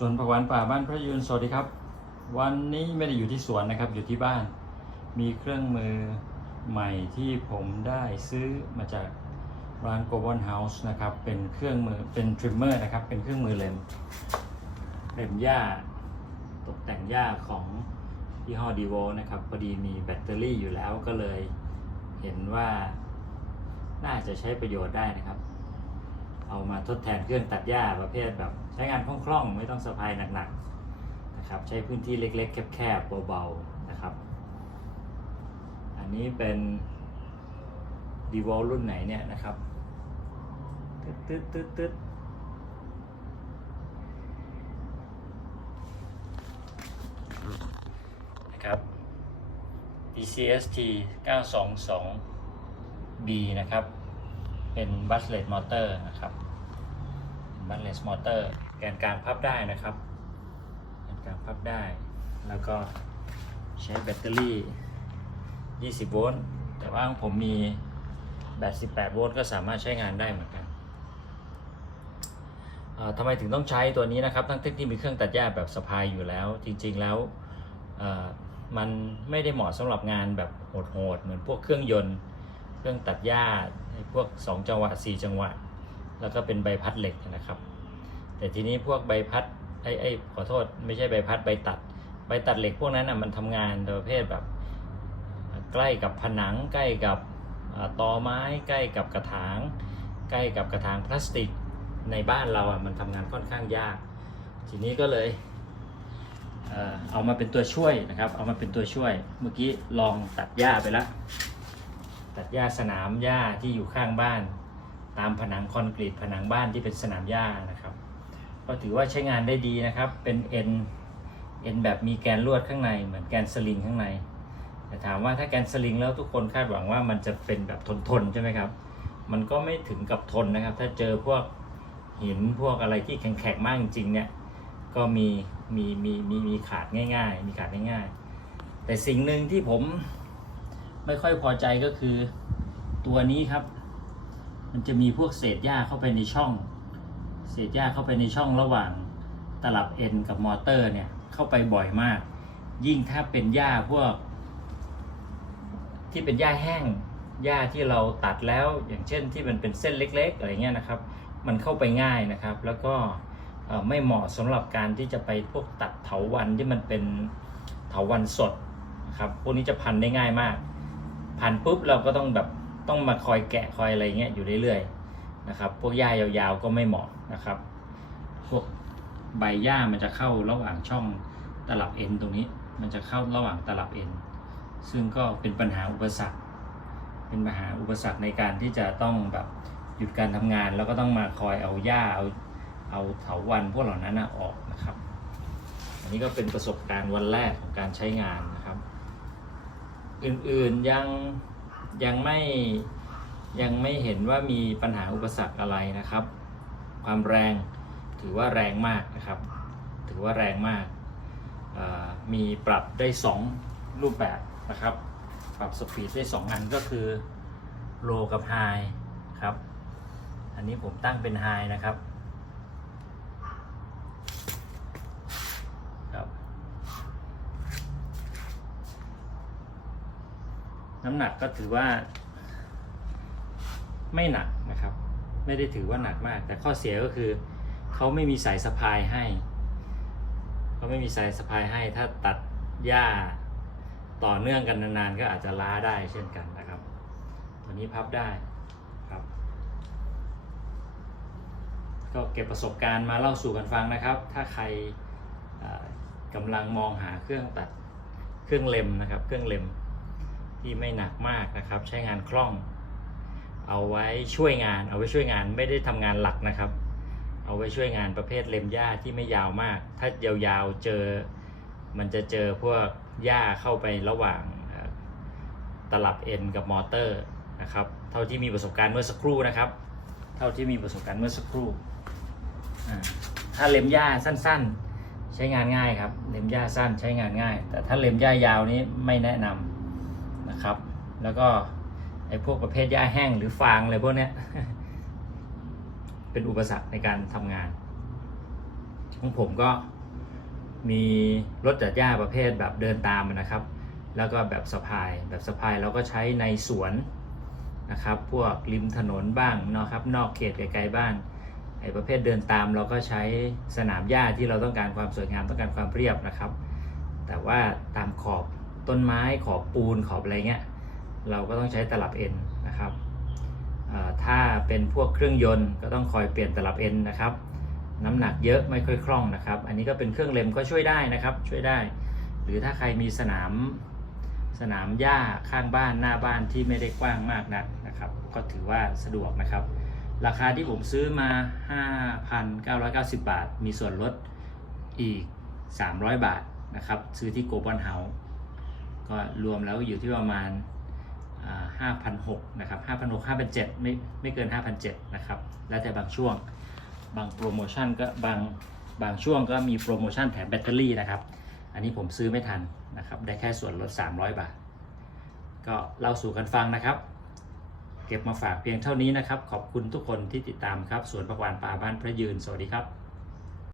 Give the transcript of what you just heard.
สวนผักหวานป่าบ้านพระยืนสวัสดีครับ วันนี้ไม่ได้อยู่ที่สวนนะครับอยู่ที่บ้าน มีเครื่องมือใหม่ที่ผมได้ซื้อมาจากร้าน g o b o n House นะครับ เป็นเครื่องมือเป็นทริมเมอร์นะครับ เป็นเครื่องมือเล็มเล็มหญ้า ตกแต่งหญ้าของยี่ห้อ d e v o นะครับพอดีมีแบตเตอรี่อยู่แล้วก็เลยเห็นว่าน่าจะใช้ประโยชน์ได้นะครับ เอามาทดแทนเครื่องตัดหญ้าประเภทแบบใช้งานคล่องๆ ไม่ต้องสะพายหนักๆนะครับใช้พื้นที่เล็กๆ แคบๆเบาๆนะครับ อันนี้เป็น d e v o รุ่นไหนเนี่ยนะครับตึ๊ดตึ๊ดตึ๊ดตึ๊ดนะครับ DCST 922B นะครับ เป็นบัสเลสมอเตอร์นะครับบัสเลสมอเตอร์แกนกลางพับได้นะครับแกนกลางพับได้ แล้วก็ใช้แบตเตอรี่ 20 โวลต์ แต่ว่าผมมีแบต 18 โวลต์ก็สามารถใช้งานได้เหมือนกันทำไมถึงต้องใช้ตัวนี้นะครับ ทั้งที่มีเครื่องตัดหญ้าแบบสะพายอยู่แล้ว จริงๆแล้วมันไม่ได้เหมาะสำหรับงานแบบโหดๆ เหมือนพวกเครื่องยนต์ เครื่องตัดหญ้า พวก 2 จังหวะ 4 จังหวะ แล้วก็เป็นใบพัดเหล็กนะครับ แต่ทีนี้พวกใบพัดไอ้ไอ้ขอโทษไม่ใช่ใบพัดใบตัด ใบตัดเหล็กพวกนั้นอะมันทำงานโดยประเภทแบบ ใกล้กับผนังใกล้กับตอไม้ ใกล้กับกระถาง ใกล้กับกระถางพลาสติกในบ้านเราอะมันทำงานค่อนข้างยาก ทีนี้ก็เลยเอ่อเอามาเป็นตัวช่วยนะครับ เอามาเป็นตัวช่วย เมื่อกี้ลองตัดหญ้าไปแล้ว ตัดหญ้าสนามหญ้าที่อยู่ข้างบ้าน ตามผนังคอนกรีตผนังบ้านที่เป็นสนามหญ้านะครับ ก็ถือว่าใช้งานได้ดีนะครับ เป็นเอ็นเอ็นแบบมีแกนลวดข้างใน เหมือนแกนสลิงข้างในแต่ถามว่าถ้าแกนสลิงแล้วทุกคนคาดหวังว่ามันจะเป็นแบบทนๆใช่ไหมครับ มันก็ไม่ถึงกับทนนะครับ ถ้าเจอพวกหินพวกอะไรที่แข็งๆมากจริงๆเนี่ยก็มีมีมีมีมีขาดง่าย ๆ มีขาดง่ายๆแต่สิ่งหนึ่งที่ผม ไม่ค่อยพอใจก็คือตัวนี้ครับ มันจะมีพวกเศษหญ้าเข้าไปในช่อง เศษหญ้าเข้าไปในช่องระหว่างตลับเอ็นกับมอเตอร์เนี่ยเข้าไปบ่อยมาก ยิ่งถ้าเป็นหญ้าพวก ที่เป็นหญ้าแห้งหญ้าที่เราตัดแล้วอย่างเช่นที่มันเป็นเส้นเล็ก ๆ อะไรเงี้ยนะครับ มันเข้าไปง่ายนะครับ แล้วก็ไม่เหมาะสำหรับการที่จะไปพวกตัดเถาวันที่มันเป็นเถาวันสดนะครับพวกนี้จะพันได้ง่ายมาก พันปุ๊บเราก็ต้องแบบต้องมาคอยแกะคอยอะไรเงี้ยอยู่เรื่อยๆนะครับ พวกหญ้ายาวๆก็ไม่เหมาะนะครับ พวกใบหญ้ามันจะเข้าระหว่างช่องตลับเอ็นตรงนี้ มันจะเข้าระหว่างตลับเอ็นซึ่งก็เป็นปัญหาอุปสรรค เป็นปัญหาอุปสรรคในการที่จะต้องแบบหยุดการทำงาน แล้วก็ต้องมาคอยเอาหญ้าเอาเอาเถาวันพวกเหล่านั้นออกนะครับ อันนี้ก็เป็นประสบการณ์วันแรกของการใช้งานนะครับ อื่นๆยังยังไม่ยังไม่เห็นว่ามีปัญหาอุปสรรคอะไรนะครับ ความแรงถือว่าแรงมากนะครับ ถือว่าแรงมาก มีปรับได้ 2 รูปแบบนะครับ ปรับสปีดได้ 2 อันก็คือ low กับ high ครับ อันนี้ผมตั้งเป็น high นะครับ น้ำหนักก็ถือว่า ไม่หนักนะครับ ไม่ได้ถือว่าหนักมาก แต่ข้อเสียก็คือเขาไม่มีสายสะพายให้เขาไม่มีสายสะพายให้ ถ้าตัดหญ้าต่อเนื่องกันนานๆ ก็อาจจะล้าได้เช่นกันนะครับ ตัวนี้พับได้ครับ ก็เก็บประสบการณ์มาเล่าสู่กันฟังนะครับ ถ้าใครกำลังมองหาเครื่องตัดเครื่องเล็มนะครับ เครื่องเล็ม ที่ไม่หนักมากนะครับ ใช้งานคล่อง เอาไว้ช่วยงาน เอาไว้ช่วยงานไม่ได้ทำงานหลักนะครับ เอาไว้ช่วยงานประเภทเล็มหญ้าที่ไม่ยาวมาก ถ้ายาวๆเจอ มันจะเจอพวกหญ้าเข้าไประหว่างตลับเอ็นกับมอเตอร์นะครับเท่าที่มีประสบการณ์เมื่อสักครู่นะครับ เท่าที่มีประสบการณ์เมื่อสักครู่ถ้าเล็มหญ้าสั้นๆ ใช้งานง่ายครับ เล็มหญ้าสั้นใช้งานง่าย แต่ถ้าเล็มหญ้ายาวนี้ไม่แนะนำ นะครับ แล้วก็ไอ้พวกประเภทหญ้าแห้งหรือฟางอะไรพวกนี้เป็นอุปสรรคในการทำงาน ของผมก็มีรถจัดหญ้าประเภทแบบเดินตามนะครับ แล้วก็แบบสะพายแบบสะพายเราก็ใช้ในสวนนะครับ พวกริมถนนบ้างเนาะครับ นอกเขตไกลๆบ้านไอ้ประเภทเดินตามเราก็ใช้สนามหญ้าที่เราต้องการความสวยงามต้องการความเรียบนะครับ แต่ว่าตามขอบ ต้นไม้ขอบปูนขอบอะไรเงี้ยเราก็ต้องใช้ตลับเอ็นนะครับถ้าเป็นพวกเครื่องยนต์ก็ต้องคอยเปลี่ยนตลับเอ็นนะครับ น้ำหนักเยอะไม่ค่อยคล่องนะครับ อันนี้ก็เป็นเครื่องเล็มก็ช่วยได้นะครับ ช่วยได้ หรือถ้าใครมีสนามสนามหญ้าข้างบ้านหน้าบ้านที่ไม่ได้กว้างมากนักนะครับ ก็ถือว่าสะดวกนะครับ ราคาที่ผมซื้อมา 5,990 บาท มีส่วนลดอีก 300 บาทนะครับ ซื้อที่โกลบอลเฮาส์ ก็รวมแล้วอยู่ที่ประมาณ5,600นะครับ5,600 5,700ไม่ไม่เกิน5,700นะครับแล้วแต่บางช่วงบางโปรโมชั่นก็บางบางช่วงก็มีโปรโมชั่นแถมแบตเตอรี่นะครับ อันนี้ผมซื้อไม่ทันนะครับได้แค่ส่วนลด 300 บาท ก็เล่าสู่กันฟังนะครับ เก็บมาฝากเพียงเท่านี้นะครับ ขอบคุณทุกคนที่ติดตามครับสวนประวานป่าบ้านพระยืน สวัสดีครับ